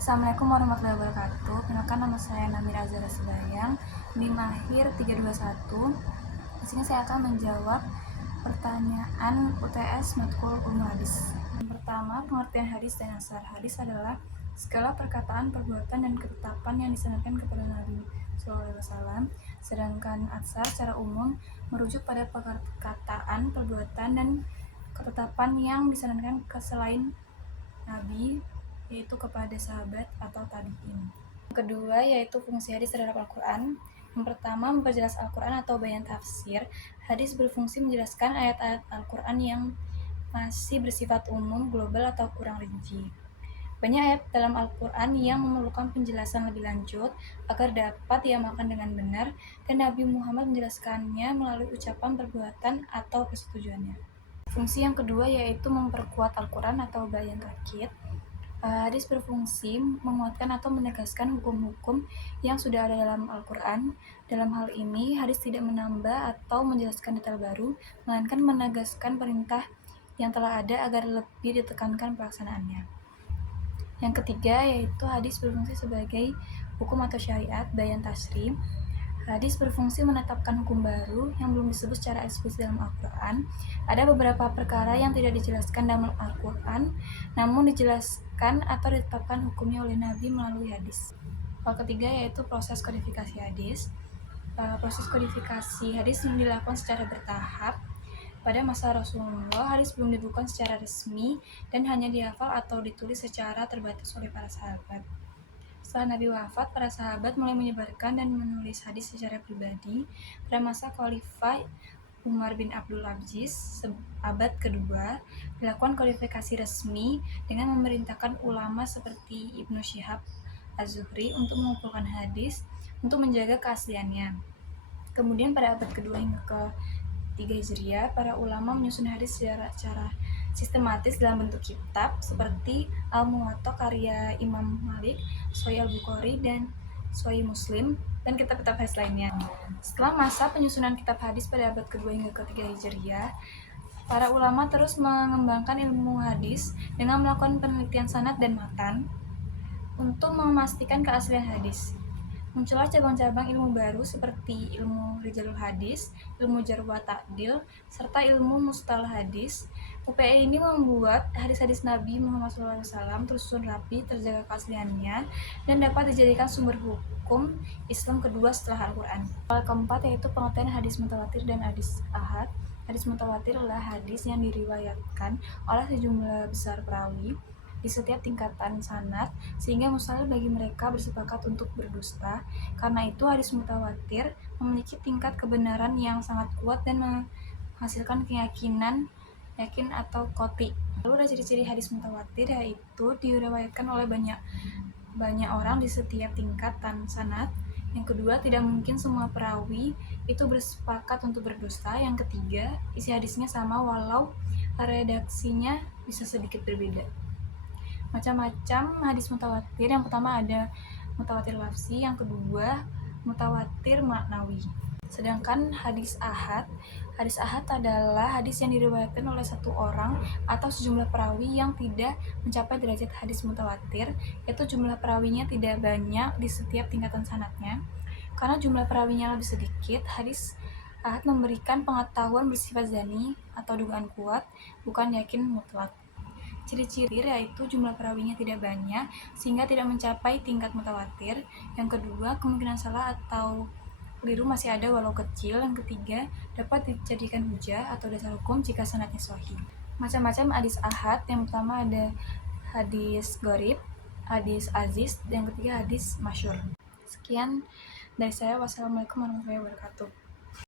Assalamualaikum warahmatullahi wabarakatuh. Perkenalkan, nama saya Namira Azhara Sebayang, NIM akhir 321. Di sini saya akan menjawab pertanyaan UTS Matkul Ulum Hadis. Yang pertama, pengertian hadis dan asar. Hadis adalah segala perkataan, perbuatan, dan ketetapan yang disandarkan kepada Nabi SAW. Sedangkan asar secara umum merujuk pada perkataan, perbuatan, dan ketetapan yang disandarkan ke selain Nabi, yaitu kepada sahabat atau tabi'in. Yang kedua yaitu fungsi hadis terhadap Al-Quran. Yang pertama, memperjelas Al-Quran atau bayan tafsir. Hadis berfungsi menjelaskan ayat-ayat Al-Quran yang masih bersifat umum, global, atau kurang rinci. Banyak ayat dalam Al-Quran yang memerlukan penjelasan lebih lanjut agar dapat diamalkan dengan benar, dan Nabi Muhammad menjelaskannya melalui ucapan, perbuatan, atau persetujuannya. Fungsi yang kedua yaitu memperkuat Al-Quran atau bayan takkid. Hadis berfungsi menguatkan atau menegaskan hukum-hukum yang sudah ada dalam Al-Quran. Dalam hal ini, hadis tidak menambah atau menjelaskan detail baru, melainkan menegaskan perintah yang telah ada agar lebih ditekankan pelaksanaannya. Yang ketiga yaitu hadis berfungsi sebagai hukum atau syariat, bayan tasri. Hadis berfungsi menetapkan hukum baru yang belum disebut secara eksplisit dalam Al-Quran. Ada beberapa perkara yang tidak dijelaskan dalam Al-Quran, namun dijelaskan atau ditetapkan hukumnya oleh Nabi melalui hadis. Hal ketiga yaitu proses kodifikasi hadis. Proses kodifikasi hadis yang dilakukan secara bertahap. Pada masa Rasulullah, hadis belum dibukukan secara resmi dan hanya dihafal atau ditulis secara terbatas oleh para sahabat. Setelah Nabi wafat, para sahabat mulai menyebarkan dan menulis hadis secara pribadi. Pada masa Khalifah Umar bin Abdul Aziz, abad kedua, dilakukan kodifikasi resmi dengan memerintahkan ulama seperti Ibnu Syihab Az-Zuhri untuk mengumpulkan hadis untuk menjaga keasliannya. Kemudian pada abad kedua hingga ke-3 Hijriah, para ulama menyusun hadis secara sistematis dalam bentuk kitab seperti Al-Muwatta karya Imam Malik, Sahih Al-Bukhari, dan Sahih Muslim, dan kitab-kitab hadis lainnya. Setelah masa penyusunan kitab hadis pada abad kedua hingga ke-3 Hijriah, para ulama terus mengembangkan ilmu hadis dengan melakukan penelitian sanad dan matan untuk memastikan keaslian hadis. Muncullah cabang-cabang ilmu baru seperti ilmu rijalul hadis, ilmu jarh wa ta'dil, serta ilmu mustalah hadis. UPE ini membuat hadis-hadis Nabi Muhammad SAW tersusun rapi, terjaga keasliannya, dan dapat dijadikan sumber hukum Islam kedua setelah Al-Quran. Hal keempat yaitu pengertian hadis mutawatir dan hadis ahad. Hadis mutawatir adalah hadis yang diriwayatkan oleh sejumlah besar perawi di setiap tingkatan sanad, sehingga mustahil bagi mereka bersepakat untuk berdusta. Karena itu, hadis mutawatir memiliki tingkat kebenaran yang sangat kuat dan menghasilkan keyakinan yakin atau qati. Lalu ada ciri-ciri hadis mutawatir, yaitu diriwayatkan oleh banyak orang di setiap tingkatan sanad. Yang kedua, tidak mungkin semua perawi itu bersepakat untuk berdusta. Yang ketiga, isi hadisnya sama walau redaksinya bisa sedikit berbeda. Macam-macam hadis mutawatir. Yang pertama ada mutawatir lafzi, yang kedua mutawatir maknawi. Sedangkan hadis ahad adalah hadis yang diriwayatkan oleh satu orang atau sejumlah perawi yang tidak mencapai derajat hadis mutawatir, yaitu jumlah perawinya tidak banyak di setiap tingkatan sanadnya. Karena jumlah perawinya lebih sedikit, hadis ahad memberikan pengetahuan bersifat dzanni atau dugaan kuat, bukan yakin mutlak. Ciri-ciri yaitu jumlah perawinya tidak banyak sehingga tidak mencapai tingkat mutawatir. Yang kedua, kemungkinan salah atau keliru masih ada walau kecil. Yang ketiga, dapat dijadikan hujah atau dasar hukum jika sanadnya sahih. Macam-macam hadis ahad. Yang pertama ada hadis gharib, hadis aziz, yang ketiga hadis masyhur. Sekian dari saya. Wassalamualaikum warahmatullahi wabarakatuh.